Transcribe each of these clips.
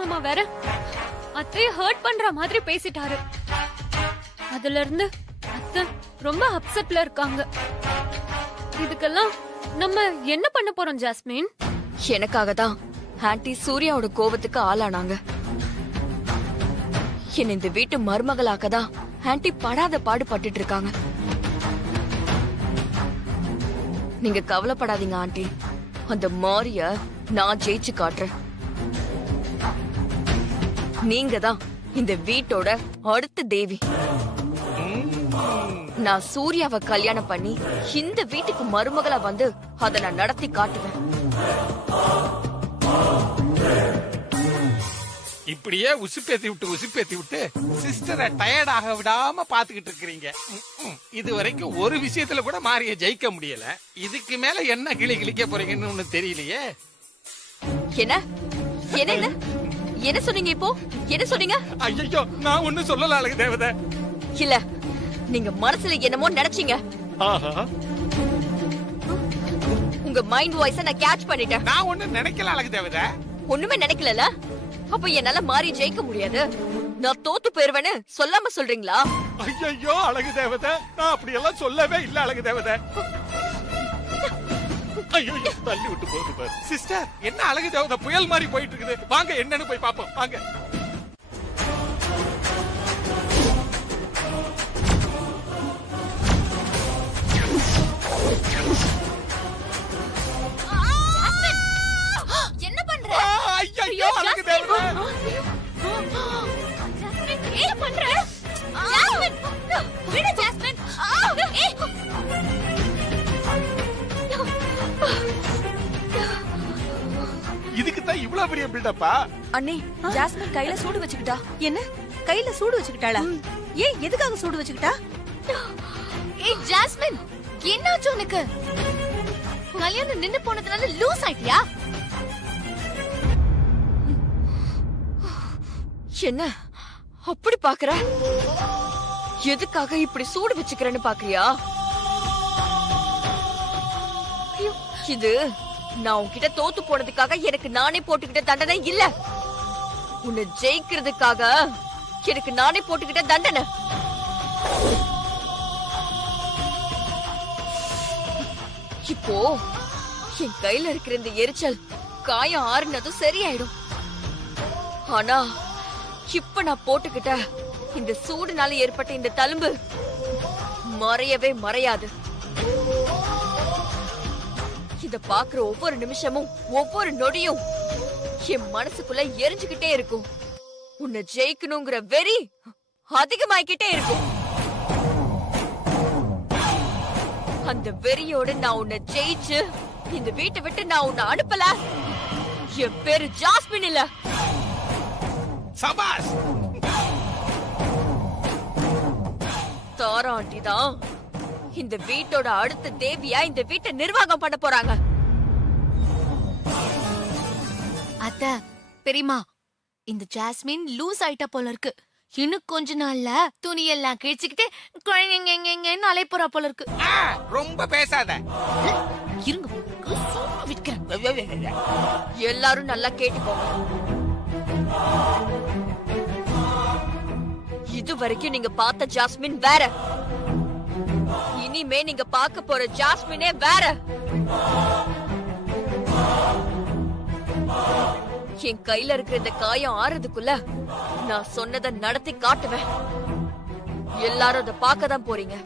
மாமா வேற அத்தைய ஹர்ட் பண்ற மாதிரி பேசிட்டாரு. அதுல இருந்து அத்தை ரொம்ப அப்செட்ல இருக்காங்க. இதுக்கெல்லாம் நம்ம என்ன பண்ண போறோம் ஜாஸ்மின்? எனக்காக தான் ஆன்ட்டி சூர்யாவோட கோபத்துக்கு ஆளானாங்க. என்ன இந்த வீட்டு மருமகளாக தான் ஆன்ட்டி படாத பாடுபட்டு இருக்காங்க. நீங்க கவலைப்படாதீங்க ஆன்ட்டி, அந்த மாரிய நான் ஜெயிச்சு காட்டுறேன். நீங்க தான் இந்த வீட்டோட அடுத்த தேவி. நான் சூர்யாவை கல்யாணம் பண்ணி இந்த வீட்டுக்கு மருமகளா வந்து அதை நான் நடத்தி காட்டுவேன். இப்படியே உசுப்பேத்தி விட்டு சிஸ்டரை டயர்ட் ஆக விடாம பாத்துக்கிட்டு இருக்கிறீங்க. இது வரைக்கும் ஒரு விஷயத்துல கூட மாரிய ஜெயிக்க முடியல. இதுக்கு மேல என்ன கிளிக்க போறீங்கன்னு ஒண்ணு தெரியலையே. என்ன என்ன என்ன சொன்னீங்க? இப்போ என்ன சொன்னீங்க? ஐயோ, நான் ஒண்ணு சொல்லல அழகு தேவதை. இல்ல, நீங்க மனசுல என்னமோ நினைச்சீங்க. உங்க மைண்ட் வாய்ஸ நான் கேட்ச் பண்ணிட்டேன். நான் ஒண்ணு நினைக்கல அழகு தேவதை. ஒண்ணுமே நினைக்கல. அப்ப என்னால மாறி ஜெயிக்க முடியாது, நான் தோத்து போயிருவேன்னு சொல்லாம சொல்றீங்களா? ஐயோ அழகு தேவதை, நான் அப்படி எல்லாம் சொல்லவே இல்ல அழகு தேவதை. ஐயோ, தள்ளி விட்டு போகுது பாரு. சிஸ்டர், என்ன அழகு தேவதை புயல் மாதிரி போயிட்டு இருக்குது. வாங்க என்னன்னு போய் பாப்போம் வாங்க. என்ன பண்ற? ஐயோ அழகு தேவதை, என்ன பண்ற? ஜாஸ்மின், விடு ஜாஸ்மின். இதுக்கு தான் இவ்வளவு பெரிய பில்டப்பா? அண்ணே, ஜாஸ்மின் கையில சூடு வச்சுக்கிட்டா. என்ன கையில சூடு வச்சுக்கிட்டாளா? ஏன் எதுக்காக சூடு வச்சுக்கிட்டா? ஏய் ஜாஸ்மின், என்னாச்சு உனக்கு? கல்யாணம் நின்னு போனதுனால லூஸ் ஆயிட்டியா? என்ன அப்படி பாக்குற? எதுக்காக இப்படி சூடு வச்சுக்கிறேன்னு பாக்குறியா? இது நான் உன்கிட்ட தோத்து போனதுக்காக எனக்கு நானே போட்டுக்கிட்ட தண்டனை இல்ல, உன்னை ஜெயிக்கிறதுக்காக எனக்கு நானே போட்டுக்கிட்ட தண்டனை. இப்போ என் கையில இருக்கிற இந்த எரிச்சல் காயம் ஆறுனதும் சரியாயிடும். ஆனா இப்ப நான் போட்டுக்கிட்ட இந்த சூடுனால ஏற்பட்ட இந்த தழும்பு மறையவே மறையாது. இத பாக்குற ஒவ்வொரு நிமிஷமும் ஒவ்வொரு நொடியும் என் மனசுக்குள்ள எரிஞ்சுக்கிட்டே இருக்கும். உன்னை ஜெயிக்கணுங்கிற வெறி அதிகமாயிக்கிட்டே இருக்கும். அந்த வெறியோட நான் உன்னை ஜெயிச்சு இந்த வீட்டை விட்டு நான் உன்னை அனுப்பல. என் பேரு ஜாஸ்மின் இல்ல. சபாஷ். தாரா ஆண்டி தான் இந்த வீட்டோட அடுத்த தேவியா இந்த வீட்டை நிர்வாகம் பண்ண போறாங்க. அத்த, பெரியமா, இந்த ஜாஸ்மின் லூஸ் ஆயிட்டா போல இருக்கு. இன்னும் கொஞ்ச நாள்ல துணியெல்லாம் கிழிச்சுக்கிட்டு குழந்தைங்கன்னு அலைய போறா போல இருக்கு. ரொம்ப பேசாத. இருங்க, விற்கிறேன். எல்லாரும் நல்லா கேட்டுக்கோங்க. இது வரைக்கும் நீங்க பார்த்த ஜாஸ்மின் வேற, இனிமே நீங்க பார்க்க போற ஜாஸ்மினே வேற. என் கையில இருக்கிற இந்த காயம் ஆறதுக்குள்ள நான் சொன்னதை நடத்தி காட்டுவேன். எல்லாரும் அதை பார்க்க தான் போறீங்க.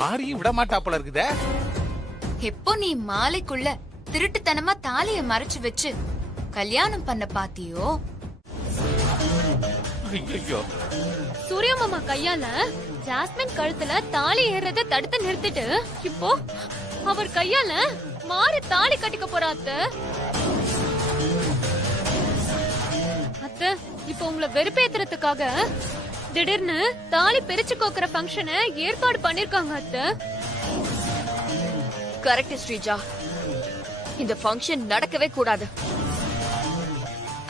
மாரியும் விட மாட்டா போல இருக்குதே. எப்போ நீ மாலைக்குள்ள திருட்டுத்தனமா தாலிய மறைச்சு வச்சு கல்யாணம் பண்ண பாத்தியோ? ஐயோ, சூர்யா மாமா கையால ஜாஸ்மின் கழுத்துல தாலி ஏறத தடுத்து நிறுத்திட்டு இப்போ அவர் கையால மாறி தாலி கட்டிக்க போறா அத்தை. அத்தை, இப்போ உங்களை வெறுப்பேத்துறதுக்காக திடீர்னு தாலி பிரிச்சு கோக்குற ஃபங்க்ஷனை ஏற்பாடு பண்ணிருக்காங்க அத்தை. கரெக்ட் ஸ்ரீஜா, இந்த ஃபங்க்ஷன் நடக்கவே கூடாது.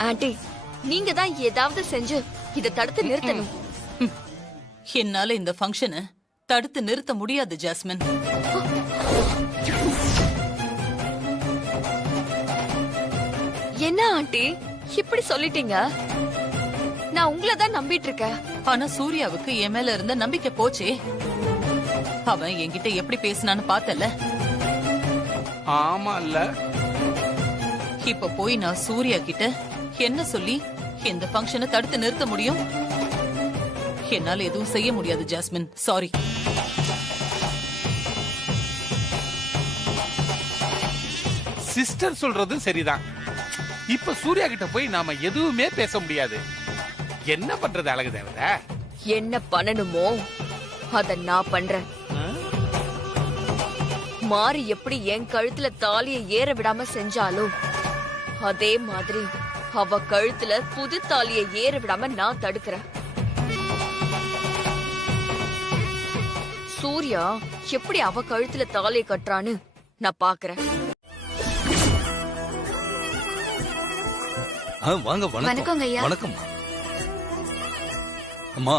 ஆண்டி நீங்க தான் ஏதாவது செஞ்சு இத தடுத்து நிறுத்தணும். என்னால இந்த ஃபங்க்ஷனை தடுத்து நிறுத்த முடியாது ஜாஸ்மின். என்ன ஆண்டி இப்படி சொல்லிட்டீங்க? நான் உங்களை தான் நம்பிட்டு இருக்கேன். ஆனா சூர்யாவுக்கு என் மேல இருந்த நம்பிக்கை போச்சே. அவன் என்கிட்ட எப்படி பேசினான்னு பார்த்தல. ஆமா இல்ல, இப்ப போய் நான் சூர்யா கிட்ட என்ன சொல்லி இந்த ஃபங்க்ஷனை தடுத்து நிறுத்த முடியும்? என்னால எதுவும் செய்ய முடியாது ஜாஸ்மின், சாரி. சிஸ்டர் சொல்றது சரிதான். இப்ப சூர்யா கிட்ட போய் நாம எதுவுமே பேச முடியாது. என்ன பண்றது அழகு தேவதை? என்ன பண்ணணுமோ அத நான் பண்றேன். மாறி எப்படி என் கழுத்துல தாலிய ஏற விடாம செஞ்சாலோ அதே மாதிரி அவ கழுத்துல புது தாலிய ஏற விடாம நான் தடுக்கிறேன். சூர்யா எப்படி அவ கழுத்துல தாலிய கட்டுறான்னு நான் பாக்குறேன். வாங்க. வணக்கங்க ஐயா. வணக்கம் அம்மா.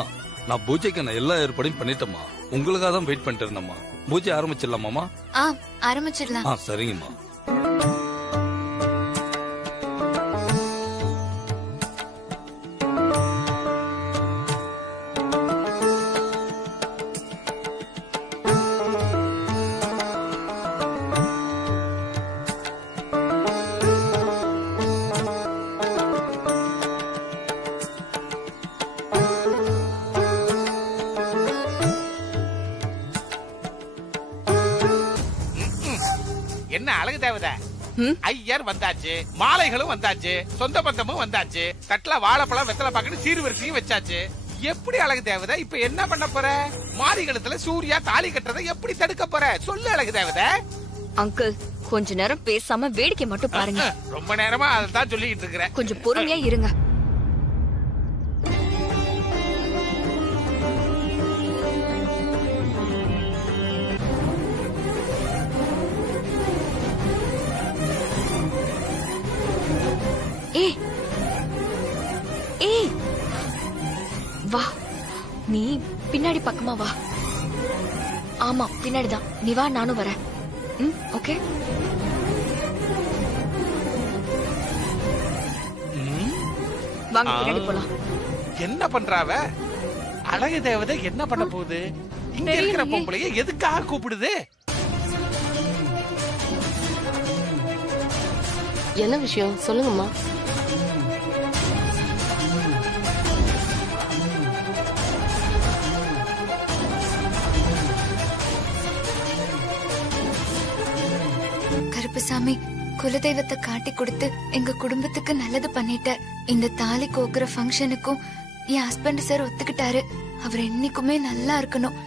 நான் பூஜைக்கு நான் எல்லா ஏற்பாடையும் பண்ணிட்டேம்மா. உங்களுக்காக தான் வெயிட் பண்ணிட்டு இருந்தேம்மா. பூஜை ஆரம்பிச்சிடலாமாம்மா? ஆரம்பிச்சிடலாம். சரிங்கம்மா. என்ன அழகு தேவதை? ஐயர் வந்தாச்சு, மாலைகளும் வந்தாச்சு, சொந்த பந்தமும் வந்தாச்சு, தட்டுல வாழைப்பழம் வெத்தலை பாக்கணும் சீர்வரிசையும் வச்சாச்சு. எப்படி அழகு தேவதை இப்ப என்ன பண்ண போற? மாரி கழுத்துல சூர்யா தாலி கட்டுறதை எப்படி தடுக்க போற? சொல்லு அழகு தேவதை. அங்கிள் கொஞ்ச நேரம் பேசாம வேடிக்கை மட்டும் பாருங்க. ரொம்ப நேரமா அதான் சொல்லிட்டு இருக்கிறேன். கொஞ்சம் பொறுமையா இருங்க. ஏய் ஏய் வா, நீ பின்னாடி பக்கமா வா. ஆமா பின்னாடிதான். நீ வா, நானும் வரேன். ஓகே. வாங்க பின்னாடி போலாம். என்ன பண்றாவ அழகு தேவதை? என்ன பண்ண போகுது? இங்க இருக்கிற பொம்பளைய எதுக்காக கூப்பிடுது? என்ன விஷயம் சொல்லுங்கம்மா. கருப்பசாமி, குலதெய்வத்தை காட்டி கொடுத்து எங்க குடும்பத்துக்கு நல்லது பண்ணிட்ட. இந்த தாலி கோக்குற ஃபங்க்ஷனுக்கும் என் ஹஸ்பண்ட் சார் ஒத்துக்கிட்டாரு. அவர் என்னைக்குமே நல்லா இருக்கணும்.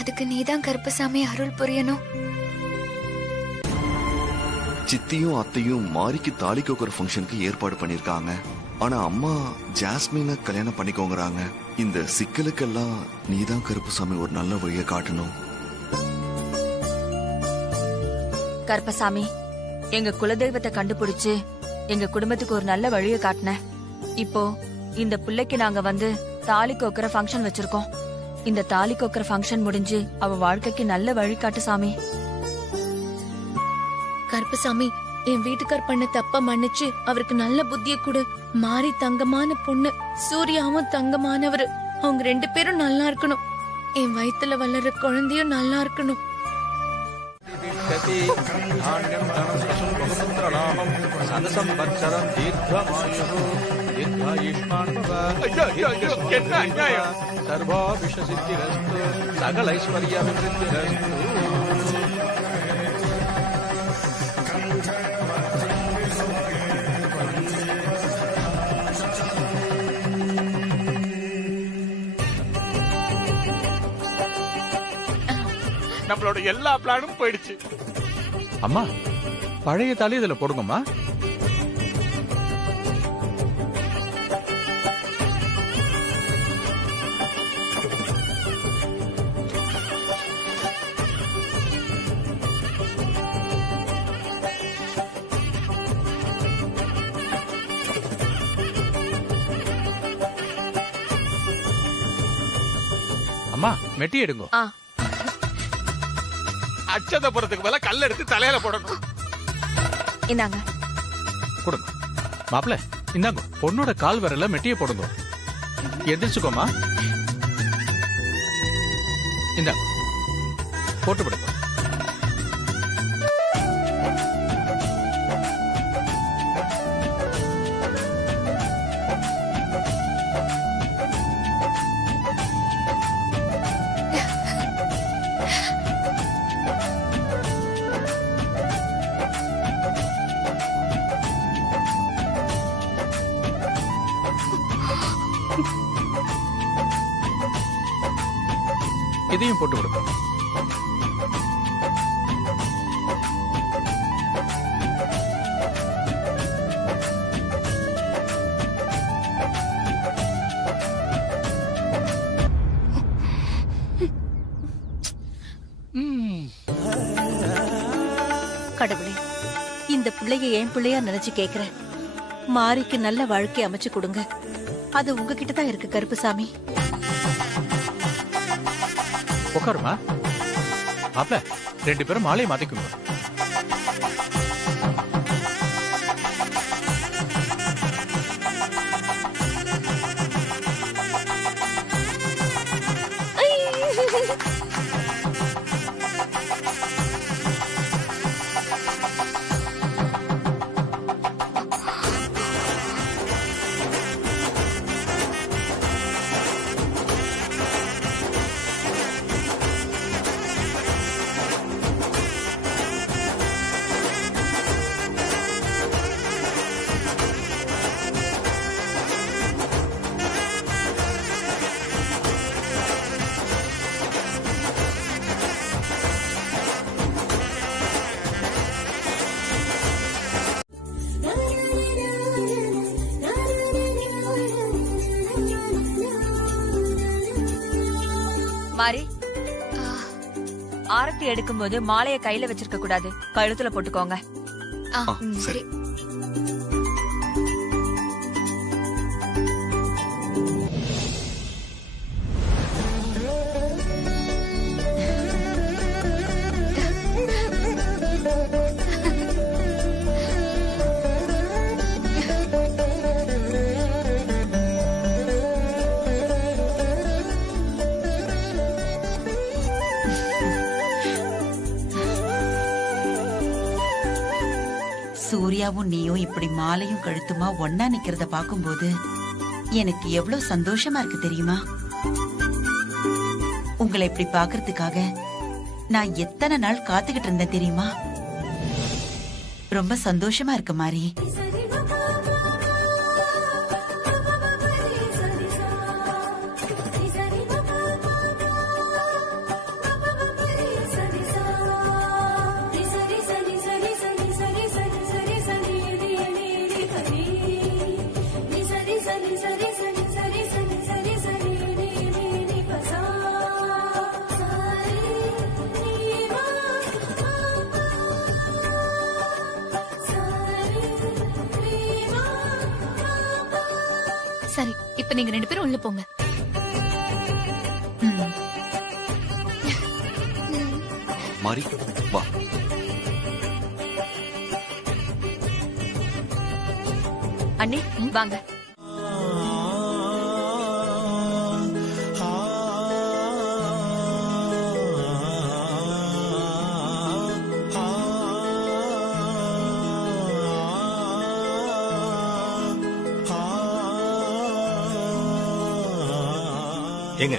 அதுக்கு நீதான் கருப்பசாமி அருள் புரியணும். சித்தியும் அத்தையும் மாரிக்கு தாலி கோக்குற ஃபங்க்ஷனுக்கு ஏற்பாடு பண்ணிருக்காங்க. ஆனா அம்மா ஜாஸ்மினை கல்யாணம் பண்ணிக்கோங்கறாங்க. இந்த சிக்கலுக்கெல்லாம் நீதான் கருப்பசாமி ஒரு நல்ல வழியை காட்டணும். கருப்பசாமி, எங்க குலதெய்வத்தை கண்டுபிடிச்சு எங்க குடும்பத்துக்கு ஒரு நல்ல வழியை காட்டின. இப்போ இந்த பிள்ளைக்கு நாங்க வந்து தாலி கோக்குற ஃபங்க்ஷன் வச்சிருக்கோம். இந்த தாலி கோக்குற ஃபங்க்ஷன் முடிஞ்சு அவ வாழ்க்கைக்கு நல்ல வழி காட்டு சாமி. கருப்பசாமி, என் வீட்டுக்கார் பண்ண தப்ப மன்னிச்சு அவருக்கு நல்ல புத்திய கொடு. மாறி தங்கமான பொண்ணு, சூர்யாவும் தங்கமானவரு. அவங்க 2 பேரும் நல்லா இருக்கணும். என் வயித்துல வளர்ற குழந்தையும் நல்லா இருக்கணும். என்ன அநியாயம்? சகல ஐஸ்வர்யா நம்மளோட எல்லா பிளானும் போயிடுச்சு. அம்மா, பழைய தாலி இதுல போடுங்கம்மா. அம்மா மெட்டி எடுங்க. அச்சத போறதுக்கு மேல கல் எடுத்து தலையில போடணும். இந்தாங்க கொடுங்க. மாப்பிள்ள இந்தாங்க, பொண்ணோட கால் விரல்ல மெட்டியை போடுங்க. எந்திரிச்சுக்கோமா. இந்தாங்க போட்டு விடுங்க. இதையும் போட்டு விடுங்க. கடவுளே, இந்த பிள்ளைய என் பிள்ளையா நினைச்சு கேக்குறேன். மாரிக்கு நல்ல வாழ்க்கை அமைச்சு கொடுங்க. அது உங்ககிட்ட தான் இருக்கு கருப்புசாமி. உட்காருமா. மாப்பிள்ள 2 பேரும் மாலையை மாத்திக்குங்க. மாரி, ஆரத்தி எடுக்கும்போது மாலைய கையில வச்சிருக்க கூடாது, கழுத்துல போட்டுக்கோங்க. சரி. சூர்யாவும் நீயும் இப்படி மாலையும் கழுத்துமா ஒன்னா நிக்கிறத பாக்கும்போது எனக்கு எவ்வளவு சந்தோஷமா இருக்கு தெரியுமா? உங்களை இப்படி பாக்குறதுக்காக நான் எத்தனை நாள் காத்துக்கிட்டு இருந்தேன் தெரியுமா? ரொம்ப சந்தோஷமா இருக்கு மாரி. சரி, இப்ப நீங்க 2 பேரும் உள்ள போங்க. மாரி வா. அண்ணி வாங்க. ஏங்க,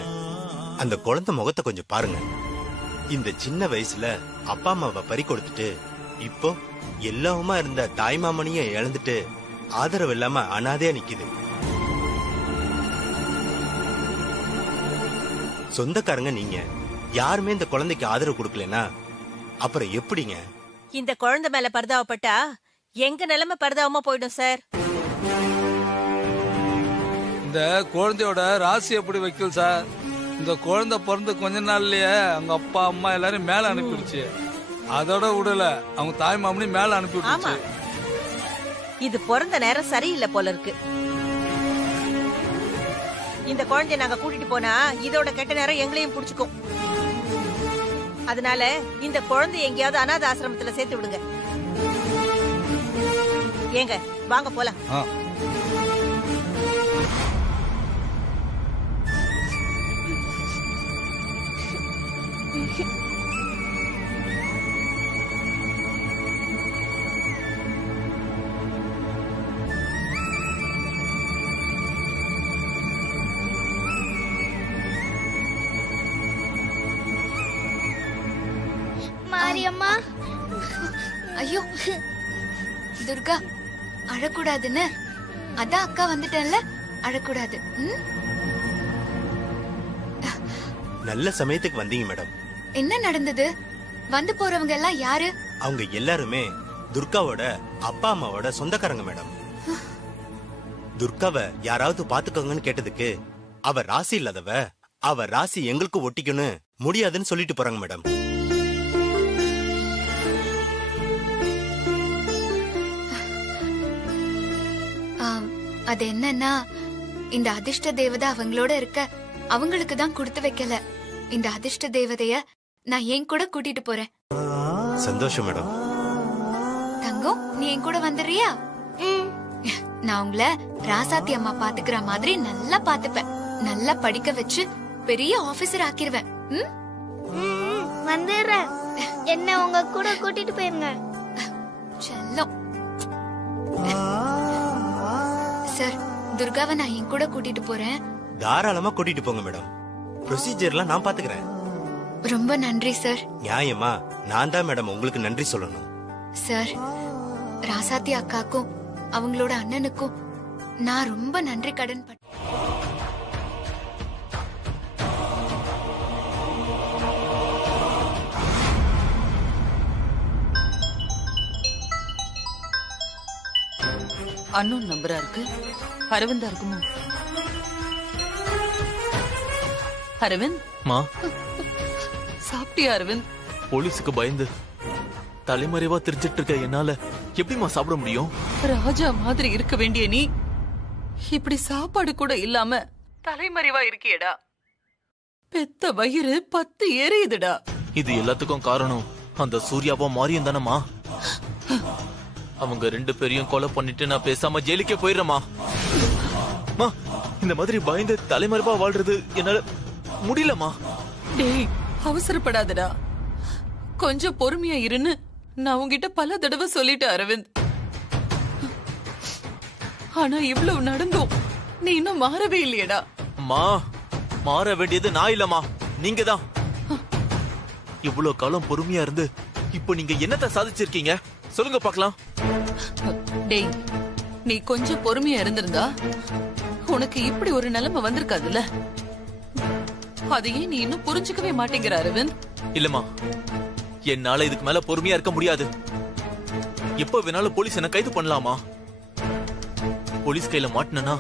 அந்த குழந்தை முகத்தை கொஞ்சம் பாருங்க. இந்த சின்ன வயசுல அப்பா அம்மாவை பறி கொடுத்துட்டு இப்போ எல்லாமா இருந்த தாய் மாமனையும் இழந்துட்டு ஆதரவு இல்லாம அனாதையா நிக்குது. சொந்தக்காரங்க நீங்க யாருமே இந்த குழந்தைக்கு ஆதரவு கொடுக்கலனா அப்புறம் எப்படிங்க? இந்த குழந்தை மேல பரிதாபப்பட்டா எங்க நிலைமை பரிதாபமா போயிடும் சார். இந்த குழந்தையோட ராசி எப்படி வைக்கல சார். இந்த குழந்தை பிறந்து கொஞ்ச நாள்லயே அவங்க அப்பா அம்மா எல்லாரும் மேல அனுப்பிடுச்சு. அதோட விடல, அவங்க தாய் மாமனி மேல அனுப்பி விட்டுச்சு. இது பிறந்த நேரம் சரியில்லை போல இருக்கு. இந்த குழந்தைய நாங்க கூட்டிட்டு போனா இதோட கெட்ட நேரம் எங்களையும் புடிச்சுக்கும். அதனால இந்த குழந்தை எங்கேயாவது அனாதை ஆசிரமத்துல சேர்த்து விடுங்க. ஏங்க வாங்க போலாம். மாரியம்மா, ஐயோ துர்கா, அழக்கூடாதுன்னு அதான் அக்கா வந்துட்டேன்ல, அழக்கூடாது. நல்ல சமயத்துக்கு வந்தீங்க மேடம். என்ன நடந்தது? வந்து போறவங்க எல்லாம் யாரு? அவங்க எல்லாருமே துர்காவோட அப்பா அம்மாவோட சொந்தக்காரங்க மேடம். துர்காவை யாராவது பாத்துக்கோங்கன்னு கேட்டதுக்கு அவ ராசி இல்லாதவ, அவ ராசி எங்களுக்கு ஒட்டிக்கணும் முடியாதுன்னு சொல்லிட்டு போறாங்க மேடம். அது என்னன்னா, இந்த அதிர்ஷ்ட தேவதை அவங்களோட இருக்க அவங்களுக்கு தான் கொடுத்து வைக்கல. இந்த அதிர்ஷ்ட தேவதைய நான் என் கூட கூட்டிட்டு போறேன். சந்தோஷம் மேடம். தங்கம், நீ என் கூட வந்துடுறியா? நான் உங்களை ராசாத்தி அம்மா பாத்துக்கிற மாதிரி நல்லா பாத்துப்பேன். நல்லா படிக்க வச்சு பெரிய ஆபீசர் ஆக்கிருவேன். வந்துடுறேன். என்ன உங்க கூட கூட்டிட்டு போயிருங்க. செல்லம். சார், துர்காவை நான் என் கூட கூட்டிட்டு போறேன். தாராளமா கூட்டிட்டு போங்க மேடம். ப்ரொசீஜர்லாம் நான் பாத்துக்கிறேன். ரொம்ப நன்றி சார். நியாயமா நான் தான் மேடம் உங்களுக்கு நன்றி சொல்லணும். சார், ராசாத்தி அக்காக்கும் அவங்களோட அண்ணனுக்கும் நான் ரொம்ப நன்றி கடன் பட்டேன். அன்னோன் நம்பரா இருக்கு. அரவிந்தா இருக்குமோ? அரவிந்த் மா, சாப்பிட்டியா அரவிந்த்? போலீஸுக்கு பயந்து தலைமறைவா தெரிஞ்சிட்டு இருக்க என்னால எப்படிமா சாப்பிட முடியும்? ராஜா மாதிரி இருக்க வேண்டிய நீ இப்படி சாப்பாடு கூட இல்லாம தலைமறைவா இருக்கியடா. பெத்த வயிறு 10 எரியுதுடா. இது எல்லாத்துக்கும் காரணம் அந்த சூர்யாவும் மாரியும் தானம்மா. அவங்க 2 பேரையும் கொலை பண்ணிட்டு நான் பேசாம ஜெயிலுக்கே போயிடுறேமா. இந்த மாதிரி பயந்து தலைமறைவா வாழ்றது என்னால முடியலமா. டேய், அவசரப்படாதடா. கொஞ்சம் பொறுமையா இருன்னு நான் உன்கிட்ட பல தடவை சொல்லிட்டேன் அரவிந்த். ஆனா இவ்வளவு நடந்தும் நீ இன்னும் மாறவே இல்லையடா. மாற வேண்டியது நான் இல்லம்மா, நீங்க தான். இவ்வளவு காலம் பொறுமையா இருந்து இப்போ நீங்க என்னத்த சாதிச்சிருக்கீங்க சொல்லுங்க பாக்கலாம். டேய், நீ கொஞ்சம் பொறுமையா இருந்திருந்தா உனக்கு இப்படி ஒரு நிலைமை வந்திருக்காதுல்ல. அதையே நீ இன்னும் புரிஞ்சுக்கவே மாட்டேங்கிற அரவிந்த். இல்லம்மா, என்னால இதுக்கு மேல பொறுமையா இருக்க முடியாது. எப்ப வேணாலும் போலீஸ் என்ன கைது பண்ணலாமா. போலீஸ் கையில மாட்டினா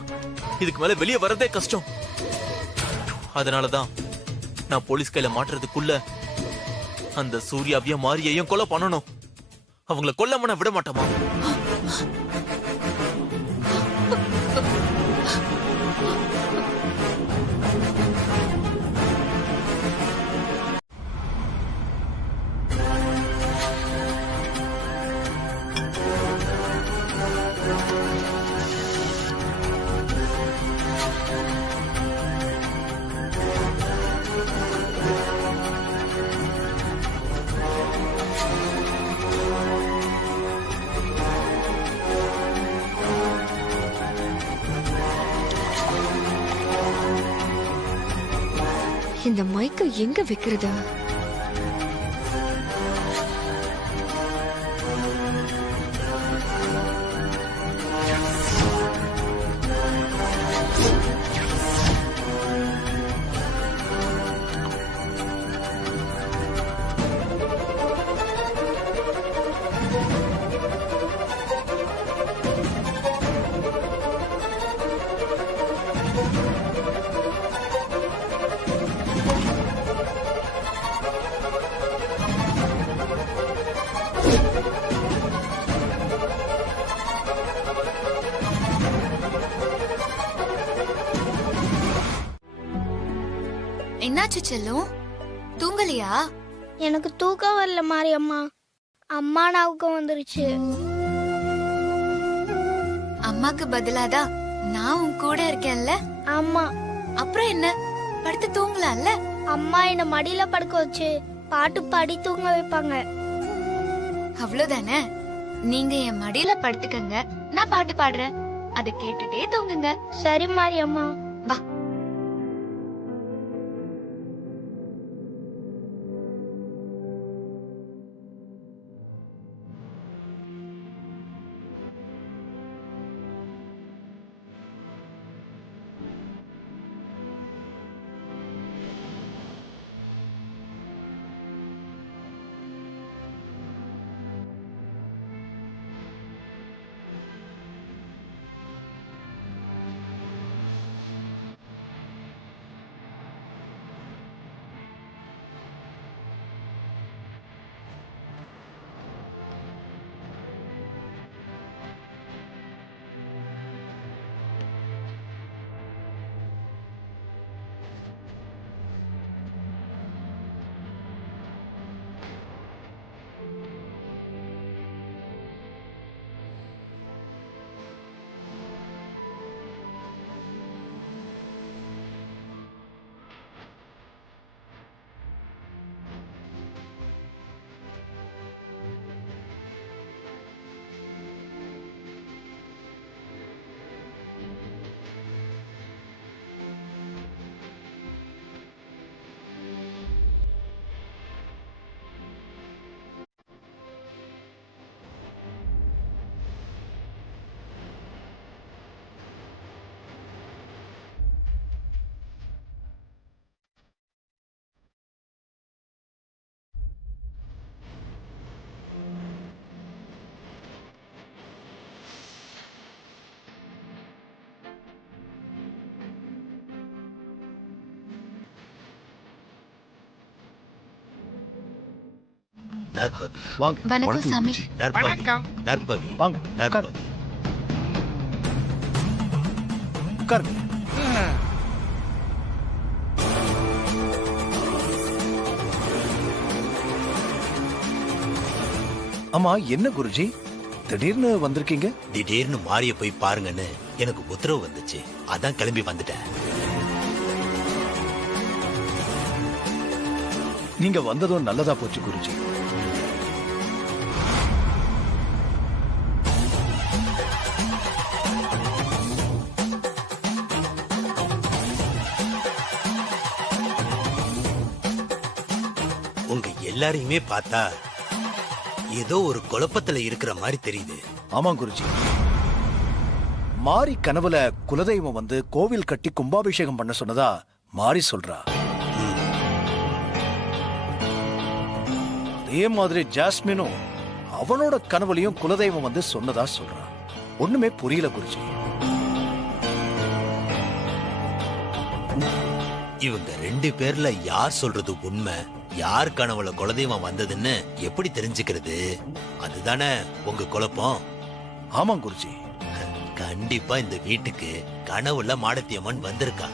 இதுக்கு மேல வெளியே வரதே கஷ்டம். அதனாலதான் நான் போலீஸ் கையில மாட்டுறதுக்குள்ள அந்த சூர்யாவையும் மாரியையும் கொலை பண்ணணும். அவங்கள கொல்லாம நான் விட மாட்டோமா. இந்த மைக்க எங்க வைக்கிறது? என்னாச்சு செல்லும்? தூங்கலையா? எனக்கு தூக்கம் வரல மாரியம்மா. அம்மா ஞாபகம் வந்துருச்சு. அம்மாக்கு பதிலாதான் நான் உன் கூட இருக்கேன்ல. ஆமா. அப்புறம் என்ன, படுத்து தூங்கலாம்ல? அம்மா என்ன மடியில படுக்க வச்சு பாட்டு பாடி தூங்க வைப்பாங்க. அவ்வளவுதானே? நீங்க என் மடியில படுத்துக்கங்க, நான் பாட்டு பாடுறேன், அதை கேட்டுட்டே தூங்குங்க. சரி மாரியம்மா. வா. வாங்க. வணக்கம் சாமி. வணக்கம். நற்பவி. வாங்க. நற்பவி. உட்காருங்க. ஆமா, என்ன குருஜி திடீர்னு வந்திருக்கீங்க? திடீர்னு மாரிய போய் பாருங்கன்னு எனக்கு உத்தரவு வந்துச்சு, அதான் கிளம்பி வந்துட்டேன். நீங்க வந்ததும் நல்லதா போச்சு குருஜி. உங்க எல்லாரையுமே பார்த்தா ஏதோ ஒரு குழப்பத்துல இருக்கிற மாதிரி தெரியுது. ஆமா குருஜி, மாரி கனவுல குலதெய்வம் வந்து கோவில் கட்டி கும்பாபிஷேகம் பண்ண சொன்னதா மாரி சொல்றா. அதே மாதிரி ஜாஸ்மினும் அவனோட கனவுலையும் குலதெய்வம் வந்து சொன்னதா சொல்றா. ஒண்ணுமே புரியல குருஜி. இவங்க ரெண்டு பேர்ல யார் சொல்றது உண்மை, யார் கனவுல குலதெய்வம் வந்ததுன்னு எப்படி தெரிஞ்சுக்கிறது? அதுதானே உங்க குழப்பம். ஆமா குருஜி. கண்டிப்பா இந்த வீட்டுக்கு கனவுல மாடத்தியம்மன் வந்திருக்கா.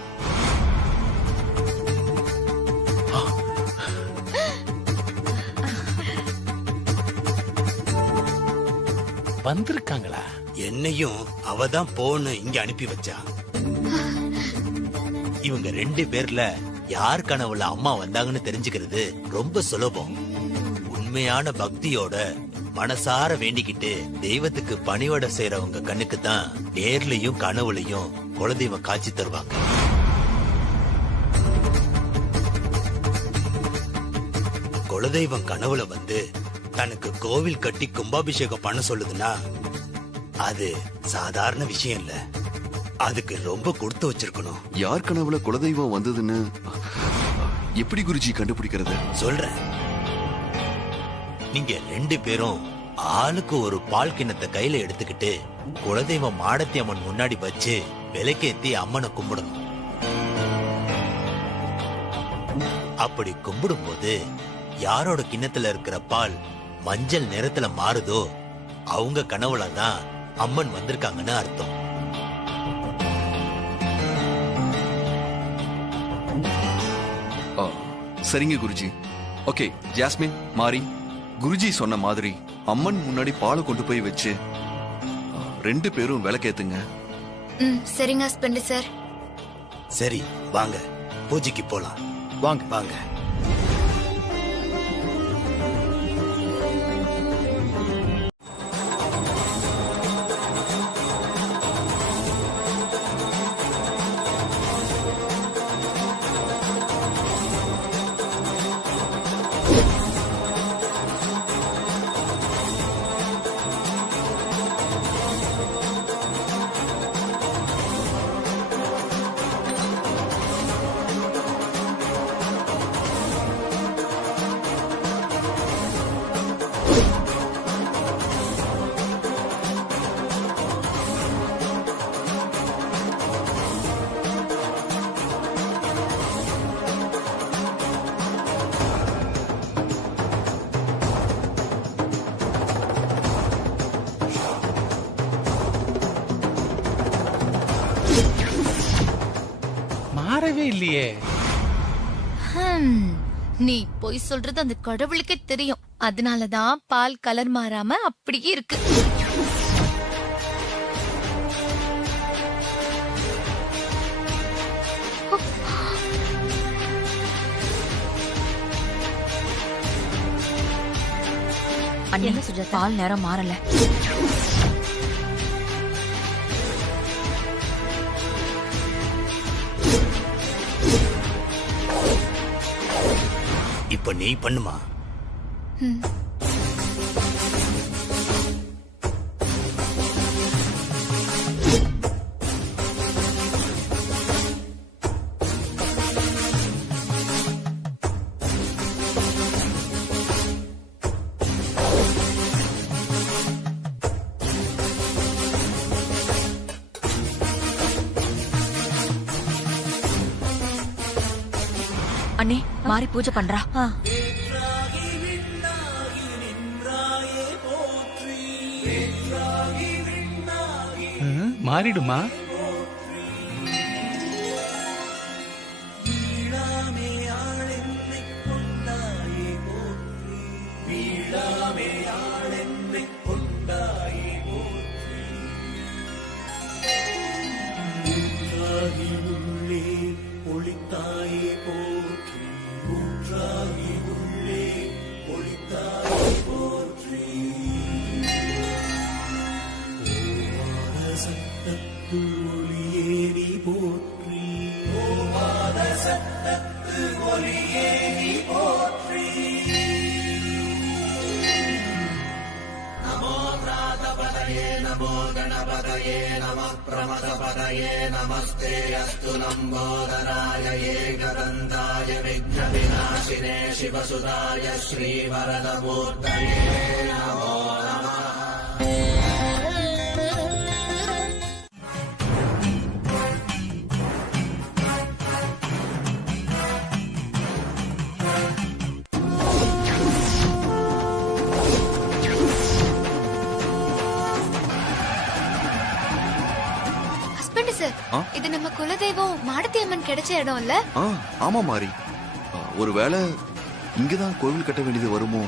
வந்திருக்காங்களா? என்னையும் அவதான் போன்னு இங்க அனுப்பி வச்சா. இவங்க ரெண்டு பேர்ல யார் கனவுல அம்மா வந்தாங்கன்னு தெரிஞ்சுக்கிறது ரொம்ப சுலபம். உண்மையான பக்தியோட மனசார வேண்டிக்கிட்டு தெய்வத்துக்கு பணிவிட செய்யறவங்க கண்ணுக்கு தான் நேர்லயும் கனவுலையும் குலதெய்வம் காட்சி தருவாங்க. குலதெய்வம் கனவுல வந்து தனக்கு கோவில் கட்டி கும்பாபிஷேகம் பண்ண சொல்லுதுன்னா அது சாதாரண விஷயம் இல்ல. அதுக்கு ரொம்ப கொடுத்து வச்சிருக்கணும். யார் கனவுல குலதெய்வம் வந்ததுன்னு எப்படி குருஜி கண்டுபிடிக்கிறது? சொல்றேன். நீங்க ரெண்டு பேரும் ஆளுக்கு ஒரு பால் கிண்ணத்தை கையில எடுத்துக்கிட்டு குலதெய்வம் மாடத்தியம்மன் முன்னாடி வச்சு விலைக்கேத்தி அம்மனை கும்பிடணும். அப்படி கும்பிடும் போது யாரோட கிண்ணத்துல இருக்கிற பால் மஞ்சள் நிறத்துல மாறுதோ அவங்க கனவுல தான் அம்மன் வந்திருக்காங்கன்னு அர்த்தம். சரிங்க குருஜி. ஓகே ஜாஸ்மின், மாரி, குருஜி சொன்ன மாதிரி அம்மன் முன்னாடி பாலை கொண்டு போய் வச்சு 2 பேரும் விளக்கேத்துங்க. சரிங்க ஹஸ்பண்ட் சார். சரி வாங்க, பூஜைக்கு போலாம். வாங்க வாங்க. மாறவே இல்லையே. நீ போய் சொல்றது அந்த கடவுளுக்கே தெரியும். அதனாலதான் பால் கலர் மாறாம அப்படியே இருக்கு. அண்ணே, பால் நேரம் மாறல. இப்ப நீ பண்ணுமா? அண்ணே, மாறி பூஜை பண்றா. மாறிடுமா? இது நம்ம குலதெய்வம் மாடத்தி அம்மன் கிடைச்ச இடம் இல்ல? ஆமா மாரி. ஒருவேளை இங்கதான் கோவில் கட்ட வேண்டியது வருமோ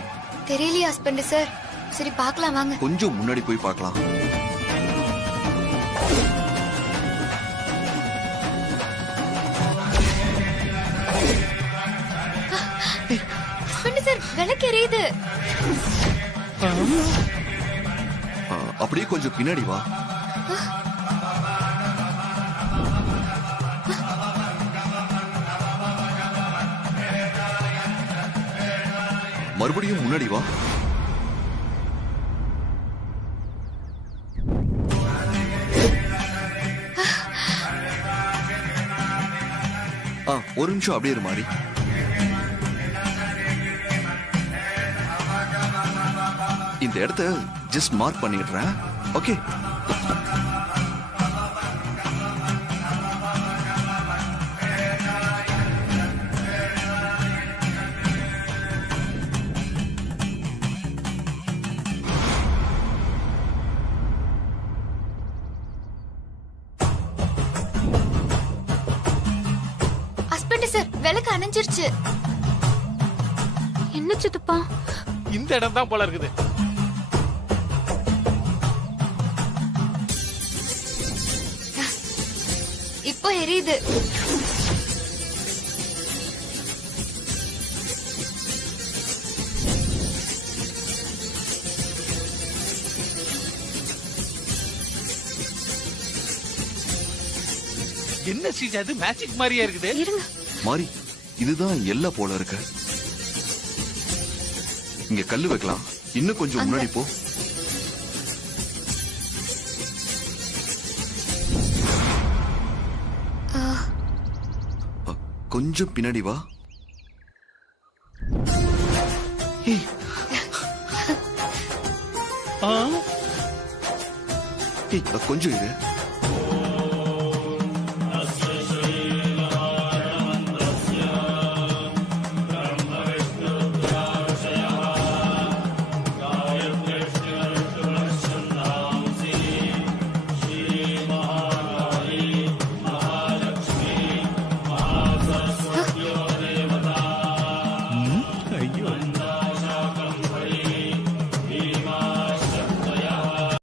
தெரியலையா ஹஸ்பண்ட் சார்? சரி பார்க்கலாம் வாங்க. கொஞ்சம் முன்னாடி போய் பார்க்கலாம். ஹஸ்பண்ட் சார், விளக்கு எரியுது. அப்படியே கொஞ்சம் பின்னாடி வா. மறுபடியும் முன்னாடி வா. ஒரு நிமிஷம் அப்படியே இரு மாறி. இந்த இடத்த ஜஸ்ட் மார்க் பண்ணிடுறேன். ஓகே. விளக்கு அணைஞ்சிருச்சு. இல்ல சித்தப்பா. இந்த இடம் தான் போல இருக்குது. இப்போ எரியுது. என்ன சீஜா இது மேஜிக் மாதிரியா இருக்குது. மாறி இதுதான் எல்லா போல இருக்கு. இங்க கல்லு வைக்கலாம். இன்னும் கொஞ்சம் முன்னாடி போ. கொஞ்சம் பின்னாடி வா. கொஞ்சம் இரு.